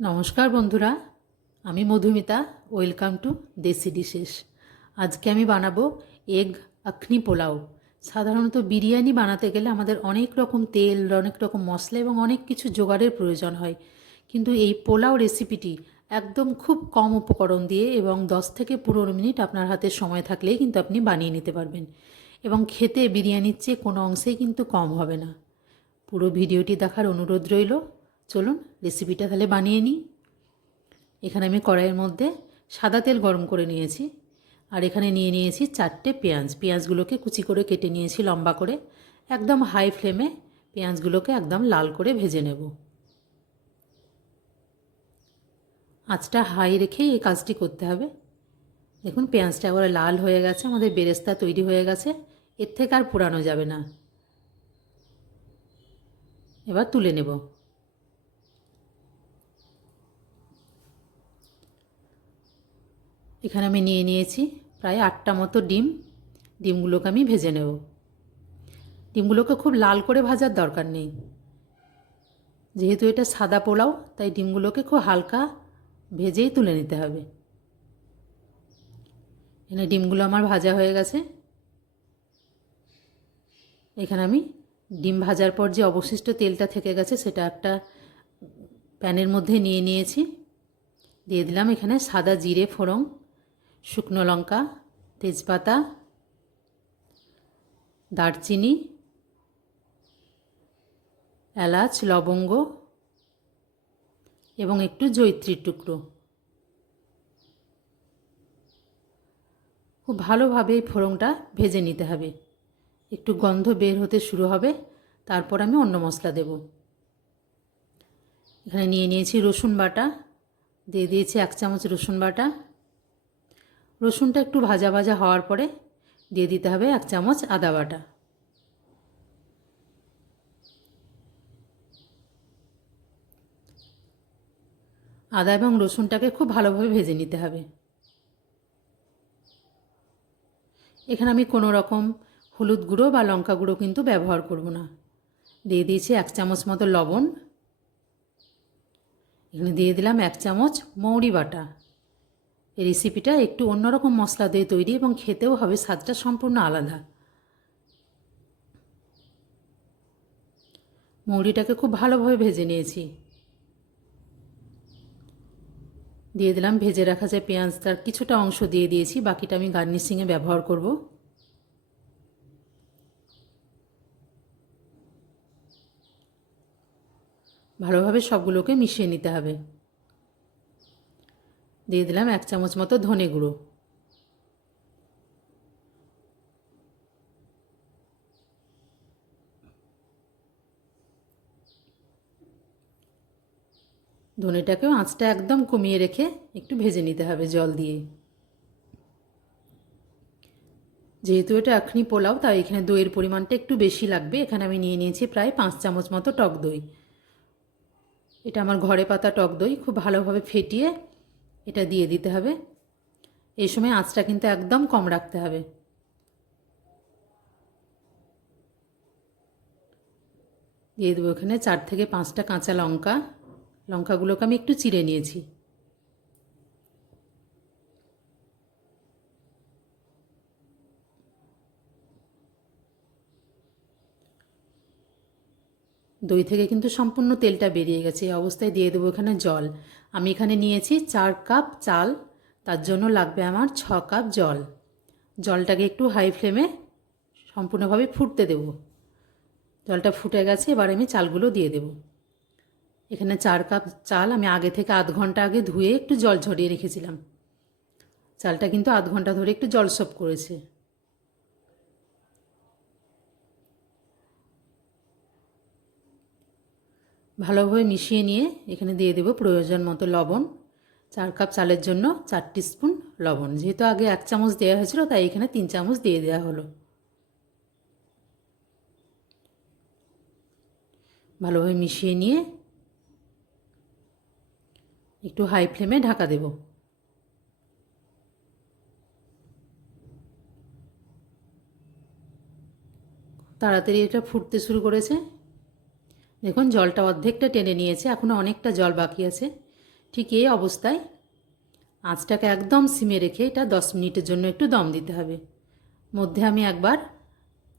নমস্কার বন্ধুরা, আমি মধুমিতা। ওয়েলকাম টু দেশি ডিশেস। আজকে আমি বানাবো এগ আখনি পোলাও। সাধারণত বিরিয়ানি বানাতে গেলে আমাদের অনেক রকম তেল, অনেক রকম মশলা এবং অনেক কিছু জোগাড়ের প্রয়োজন হয়, কিন্তু এই পোলাও রেসিপিটি একদম খুব কম উপকরণ দিয়ে এবং 10 থেকে 15 মিনিট আপনার হাতে সময় থাকলেই কিন্তু আপনি বানিয়ে নিতে পারবেন, এবং খেতে বিরিয়ানির চেয়ে কোনো অংশেই কিন্তু কম হবে না। পুরো ভিডিওটি দেখার অনুরোধ রইল। চলুন রেসিপিটা তাহলে বানিয়ে নিই। এখানে আমি কড়াইয়ের মধ্যে সাদা তেল গরম করে নিয়েছি, আর এখানে নিয়ে নিয়েছি 4টে পেঁয়াজ। পেঁয়াজগুলোকে কুচি করে কেটে নিয়েছি লম্বা করে। একদম হাই ফ্লেমে পেঁয়াজগুলোকে একদম লাল করে ভেজে নেব। আঁচটা হাই রেখেই এই কাজটি করতে হবে। দেখুন পেঁয়াজটা একবারে লাল হয়ে গেছে, আমাদের বেরেস্তা তৈরি হয়ে গেছে। এর থেকে আর পোড়ানো যাবে না। এবার তুলে নেব। এখানে আমি নিয়ে নিয়েছি প্রায় 8টা মতো ডিম। ডিমগুলোকে আমি ভেজে নেব। ডিমগুলোকে খুব লাল করে ভাজার দরকার নেই, যেহেতু এটা সাদা পোলাও, তাই ডিমগুলোকে খুব হালকা ভেজেই তুলে নিতে হবে। এখানে ডিমগুলো আমার ভাজা হয়ে গেছে। এখানে আমি ডিম ভাজার পর যে অবশিষ্ট তেলটা থেকে গেছে সেটা একটা প্যানের মধ্যে নিয়ে নিয়েছি। দিয়ে দিলাম এখানে সাদা জিরে ফোড়ন, শুকনো লঙ্কা, তেজপাতা, দারচিনি, এলাচ, লবঙ্গ এবং একটু জয়িত্রীর টুকরো। খুব ভালোভাবে এই ফোড়নটা ভেজে নিতে হবে। একটু গন্ধ বের হতে শুরু হবে, তারপর আমি অন্য মশলা দেব। এখানে নিয়ে নিয়েছি রসুন বাটা। দিয়ে দিয়েছি 1 চামচ রসুন বাটা। রসুনটা একটু ভাজা ভাজা হওয়ার পরে দিয়ে দিতে হবে 1 চামচ আদা বাটা। আদা এবং রসুনটাকে খুব ভালোভাবে ভেজে নিতে হবে। এখানে আমি কোনো রকম হলুদ গুঁড়ো বা লঙ্কা গুঁড়ো কিন্তু ব্যবহার করব না। দিয়ে দিয়েছি 1 চামচ মতো লবণ। এখানে দিয়ে দিলাম 1 চামচ মৌরি বাটা। এই রেসিপিটা একটু অন্যরকম মশলা দিয়ে তৈরি এবং খেতেও হবে স্বাদটা সম্পূর্ণ আলাদা। মৌরিটাকে খুব ভালোভাবে ভেজে নিয়েছি। দিয়ে দিলাম ভেজে রাখা যে পেঁয়াজ, তার কিছুটা অংশ দিয়ে দিয়েছি, বাকিটা আমি গার্নিশিংয়ে ব্যবহার করব। ভালোভাবে সবগুলোকে মিশিয়ে নিতে হবে। দিয়ে দিলাম 1 চামচ মতো ধনে গুঁড়ো। ধনেটাকেও আঁচটা একদম কমিয়ে রেখে একটু ভেজে নিতে হবে জল দিয়ে। যেহেতু এটা আখনি পোলাও, তাই এখানে দইয়ের পরিমাণটা একটু বেশি লাগবে। এখানে আমি নিয়ে নিয়েছি প্রায় 5 চামচ মতো টক দই। এটা আমার ঘরে পাতা টক দই। খুব ভালোভাবে ফেটিয়ে এটা দিয়ে দিতে হবে। এই সময় আঁচটা কিন্তু একদম কম রাখতে হবে। দিয়ে দেবো এখানে 4 থেকে 5টা কাঁচা লঙ্কা। লঙ্কাগুলোকে আমি একটু চিড়ে নিয়েছি। দই থেকে কিন্তু সম্পূর্ণ তেলটা বেরিয়ে গেছে। এই অবস্থায় দিয়ে দেবো এখানে জল। আমি এখানে নিয়েছি 4 কাপ চাল, তার জন্য লাগবে আমার 6 কাপ জল। জলটাকে একটু হাই ফ্লেমে সম্পূর্ণভাবে ফুটতে দেব। জলটা ফুটে গেছে, এবার আমি চালগুলো দিয়ে দেব। এখানে 4 কাপ চাল আমি আগে থেকে আধ ঘন্টা আগে ধুয়ে একটু জল ঝরিয়ে রেখেছিলাম। চালটা কিন্তু আধ ঘন্টা ধরে একটু জল সোপ করেছে। ভালোভাবে মিশিয়ে নিয়ে এখানে দিয়ে দেব প্রয়োজন মতো লবণ। 4 কাপ চালের জন্য 4 টিস্পুন লবণ। যেহেতু আগে 1 চামচ দেওয়া হয়েছিল, তাই এখানে 3 চামচ দিয়ে দেওয়া হলো। ভালোভাবে মিশিয়ে নিয়ে একটু হাই ফ্লেমে ঢাকা দেব। তাড়াতাড়ি এটা ফুটতে শুরু করেছে। দেখুন জলটা অর্ধেকটা টেনে নিয়েছে, এখনও অনেকটা জল বাকি আছে। ঠিক এই অবস্থায় আঁচটাকে একদম সিমে রেখে এটা 10 মিনিটের জন্য একটু দম দিতে হবে। মধ্যে আমি একবার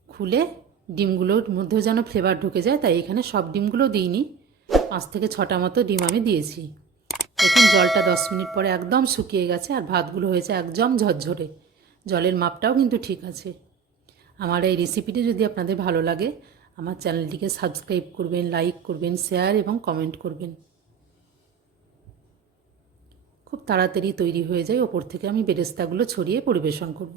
খুলে ডিমগুলোর মধ্যেও যেন ফ্লেভার ঢুকে যায়, তাই এখানে সব ডিমগুলো দিইনি, 5 থেকে 6টা মতো ডিম আমি দিয়েছি। দেখুন জলটা 10 মিনিট পরে একদম শুকিয়ে গেছে আর ভাতগুলো হয়েছে একদম ঝরঝরে, জলের মাপটাও কিন্তু ঠিক আছে। আমার এই রেসিপিটি যদি আপনাদের ভালো লাগে আমার চ্যানেলটিকে সাবস্ক্রাইব করবেন, লাইক করবেন, শেয়ার এবং কমেন্ট করবেন। খুব তাড়াতাড়ি তৈরি হয়ে যায়, ওপর থেকে আমি বেরেস্তাগুলো ছড়িয়ে পরিবেশন করব।